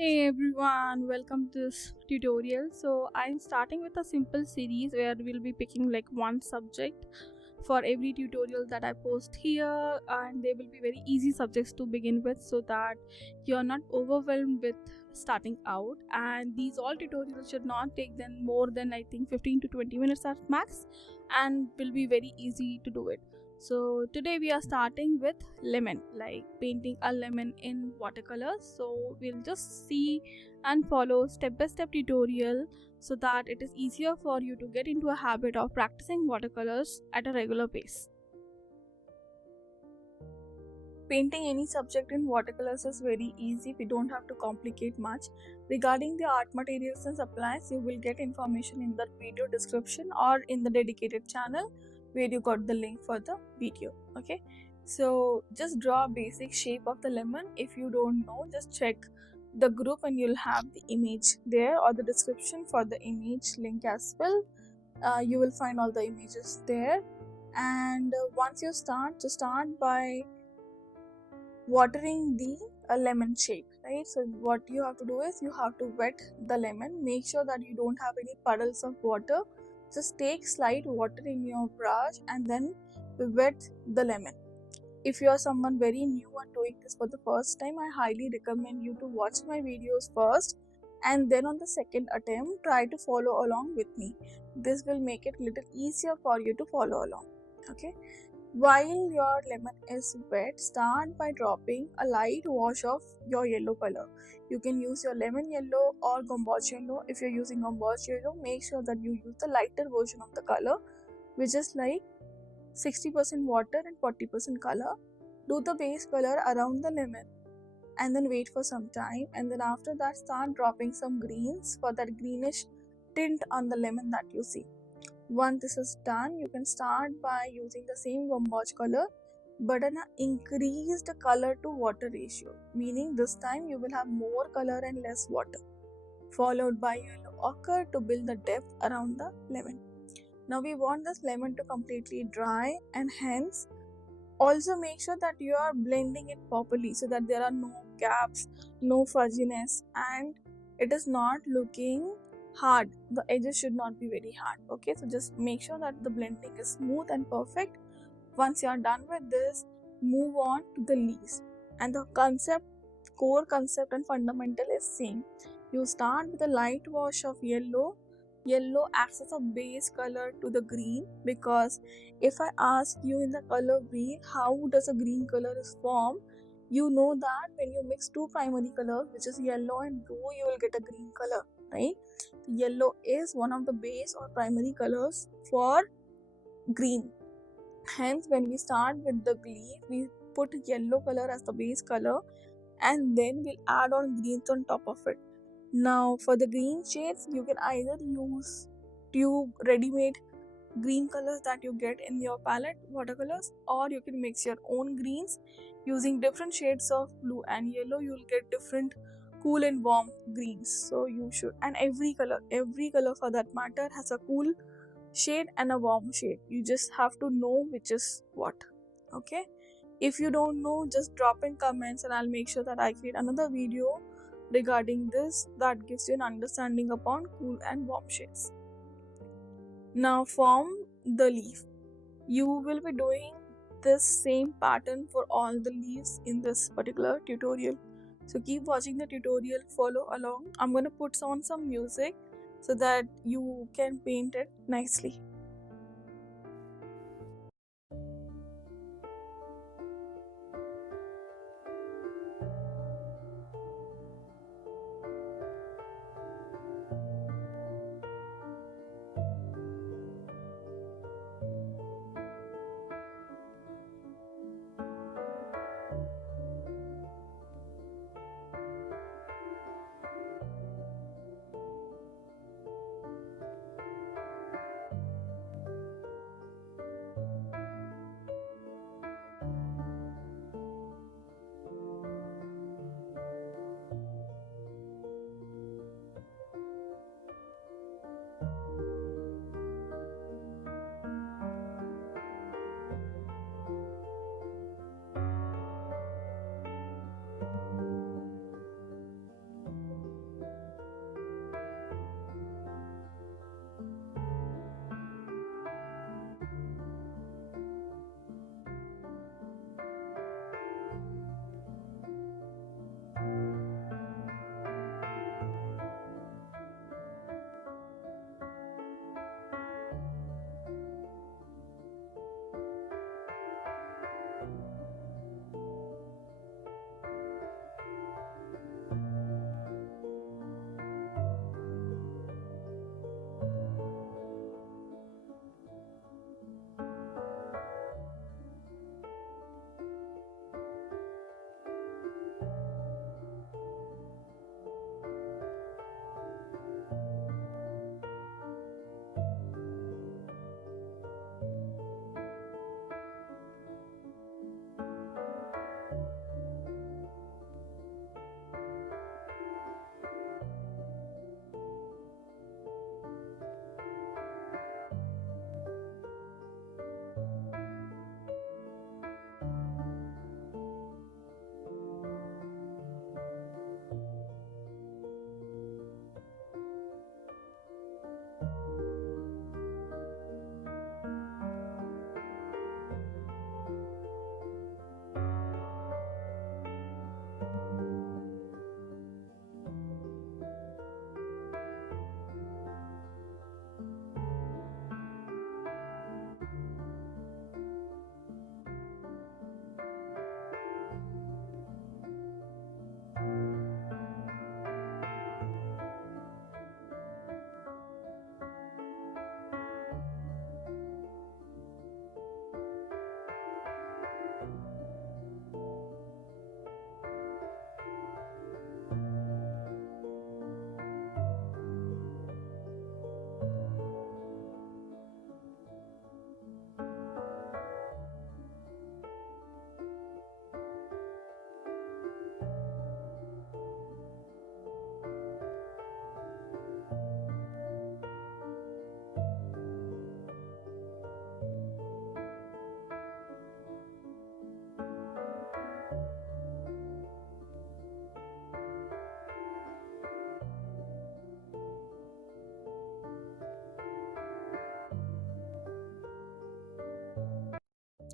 Hey everyone, welcome to this tutorial. So I'm starting with a simple series where we'll be picking like one subject for every tutorial that I post here, and they will be very easy subjects to begin with so that you're not overwhelmed with starting out. And these all tutorials should not take them more than I think 15 to 20 minutes at max, and will be very easy to do it. So today we are starting with lemon, like painting a lemon in watercolors. So we'll just see and follow step-by-step tutorial so that it is easier for you to get into a habit of practicing watercolors at a regular pace. Painting any subject in watercolors is very easy. We don't have to complicate much. Regarding the art materials and supplies, you will get information in the video description or in the dedicated channel where you got the link for the video. Okay, so just draw a basic shape of the lemon. If you don't know, just check the group and you'll have the image there, or the description for the image link as well. You will find all the images there. And once you start, just start by watering the lemon shape, right? So what you have to do is you have to wet the lemon. Make sure that you don't have any puddles of water. Just take slight water in your brush and then wet the lemon. If you are someone very new and doing this for the first time, I highly recommend you to watch my videos first, and then on the second attempt try to follow along with me. This will make it little easier for you to follow along. Okay, while your lemon is wet, start by dropping a light wash of your yellow color. You can use your lemon yellow or gomboch yellow. If you're using gomboch yellow, make sure that you use the lighter version of the color, which is like 60% water and 40% color. Do the base color around the lemon and then wait for some time, and then after that start dropping some greens for that greenish tint on the lemon that you see. Once this is done, you can start by using the same gomboch color but an increased color to water ratio, meaning this time you will have more color and less water, followed by yellow ochre to build the depth around the lemon. Now we want this lemon to completely dry, and hence also make sure that you are blending it properly so that there are no gaps, no fuzziness, and it is not looking hard. The edges should not be very hard. Okay, so just make sure that the blending is smooth and perfect. Once you are done with this, move on to the leaves, and the core concept and fundamental is same. You start with a light wash of yellow. Yellow acts as a base color to the green, because if I ask you in the color green, how does a green color is formed, you know that when you mix two primary colors, which is yellow and blue, you will get a green color, right? Yellow is one of the base or primary colors for green. Hence, when we start with the leaf, we put yellow color as the base color, and then we'll add on greens on top of it. Now for the green shades, you can either use tube ready-made green colors that you get in your palette watercolors, or you can mix your own greens using different shades of blue and yellow. You'll get different cool and warm greens. So you should, and every color for that matter has a cool shade and a warm shade. You just have to know which is what. Okay, if you don't know, just drop in comments and I'll make sure that I create another video regarding this that gives you an understanding upon cool and warm shades. Now form the leaf. You will be doing this same pattern for all the leaves in this particular tutorial. So keep watching the tutorial, follow along. I'm going to put on some music so that you can paint it nicely.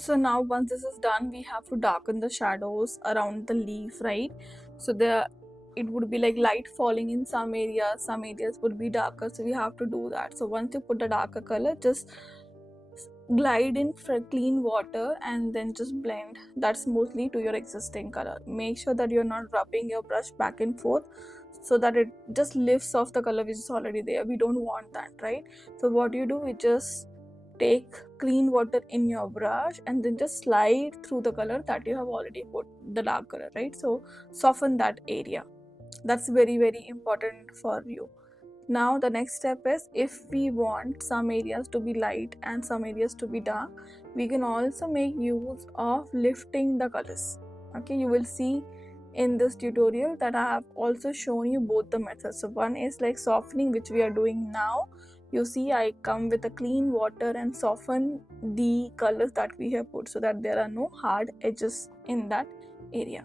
So now once this is done, we have to darken the shadows around the leaf, right? So there it would be like light falling in some areas would be darker, so we have to do that. So once you put the darker color, just glide in for clean water and then just blend that smoothly to your existing color. Make sure that you're not rubbing your brush back and forth so that it just lifts off the color which is already there. We don't want that, right? So what you do is just take clean water in your brush and then just slide through the color that you have already put, the dark color, right? So soften that area. That's very, very important for you. Now the next step is, if we want some areas to be light and some areas to be dark, we can also make use of lifting the colors. Okay, you will see in this tutorial that I have also shown you both the methods. So one is like softening, which we are doing now. You see I come with a clean water and soften the colors that we have put so that there are no hard edges in that area.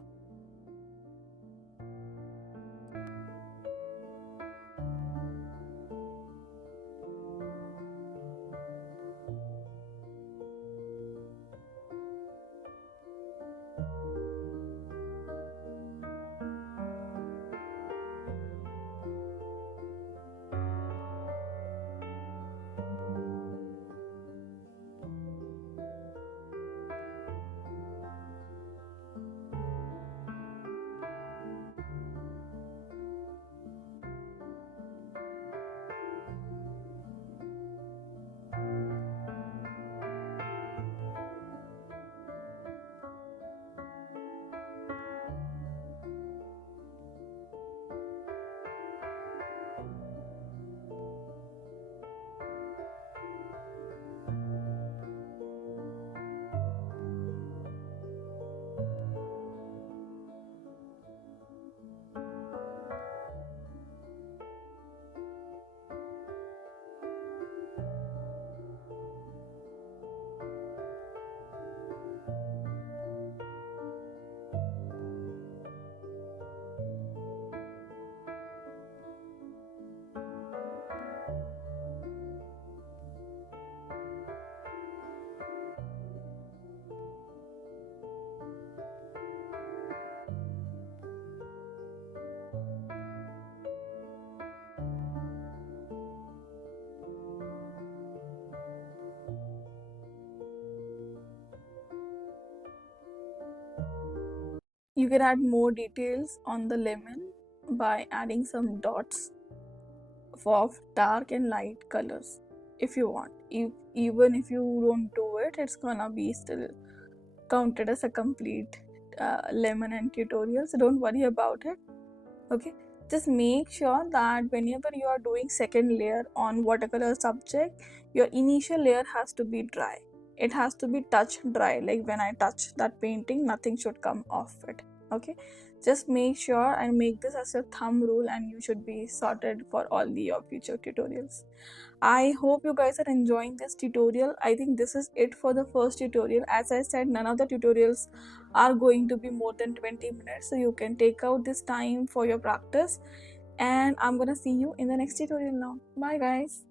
You can add more details on the lemon by adding some dots of dark and light colors if you want. Even if you don't do it, it's gonna be still counted as a complete lemon and tutorial, so don't worry about it. Okay, just make sure that whenever you are doing second layer on watercolor subject, your initial layer has to be dry. It has to be touch dry, like when I touch that painting, nothing should come off it. Okay, just make sure and make this as your thumb rule, and you should be sorted for all your future tutorials. I hope you guys are enjoying this tutorial. I think this is it for the first tutorial. As I said, none of the tutorials are going to be more than 20 minutes, so you can take out this time for your practice, and I'm gonna see you in the next tutorial now. Bye guys.